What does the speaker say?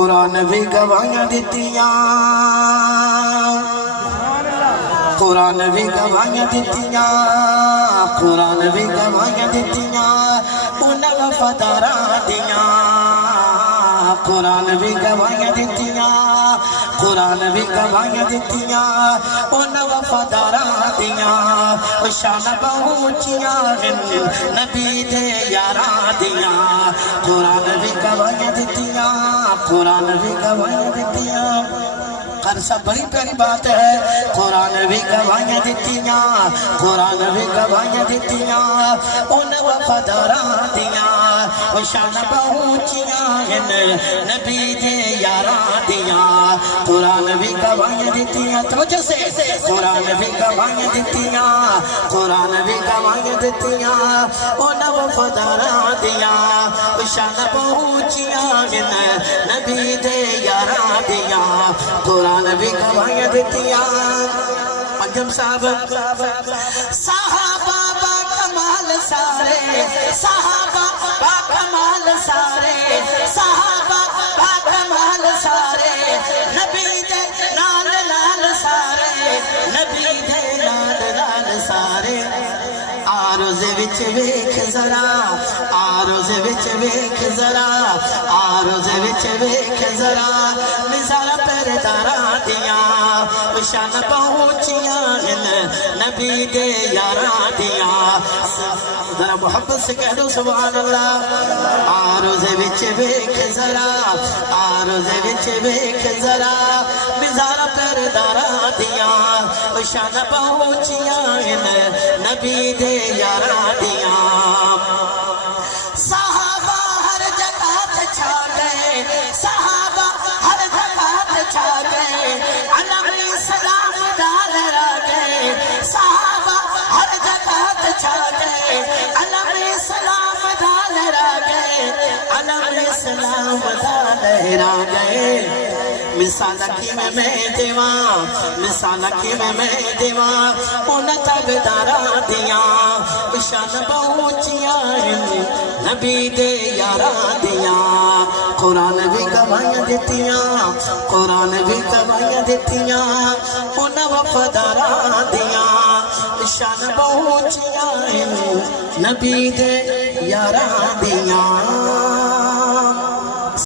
قرآن بھی گواہیاں دیتیاں قرآن بھی گواہیاں دیتیاں قرآن بھی گواہیاں دیتیاں انہاں وفاداراں دیاں قرآن بھی گواہیاں دیتیاں قرآن بھی گواہیاں دیتیاں انہاں وفاداراں دیاں شان بہوچیاں نبی دے یاراں دیاں قرآن بھی گواہیاں دیتیاں قرآن بھی گواہیاں دیتیاں قرصہ بڑی پیاری بات ہے قرآن بھی گواہیاں دیتیاں قرآن بھی گواہیاں دیتیاں ان وفاداراں دیاں شان بہوچیاں نبی دے یاراں دیاں قرآن بھی گواہیاں دیتیاں توجہ سے قرآن بھی گواہیاں دیتیاں قرآن بھی گواہیاں دیتیاں ان وفاداراں دیاں شان بہوچیاں نبی دے یاراں دیاں قرآن بھی گواہیاں دیتیاں پنجم صحابہ با کمال سارے صحابہ با کمال سارے صحابہ با کمال سارے نبی دے نال نال سارے نبی دے نال نال سارے آروز وچ ویکھ ذرا آروز وچ ویکھ ذرا آروز وچ ویکھ ذرا مثال پرداراں دیاں شان پہنچیاں نبی دے یاراں دیاں ذرا محبت سے کہہ دو سبحان اللہ آروز وچ ویکھ ذرا آروز وچ ویکھ ذرا مثال پرداراں دیاں شان پہنچیاں نبی دے یاراں دیاں صحابہ ہر جگہ تے چھا گئے صحابہ ہر جگہ تے چھا گئے علم اسلام ڈال را گئے صحابہ ہر جگہ تے چھا گئے علم اسلام ڈال را گئے علم اسلام ڈال را گئے مثال کی میں دیواں مثال کی میں دیواں ان تابداراں دیاں شان بہوچیاں نبی دے یاراں دیاں قرآن بھی گواہیاں دیتیاں قرآن بھی گواہیاں دیتیاں ان وفاداراں دیاں شان بہوچیاں نبی دے یاراں دیاں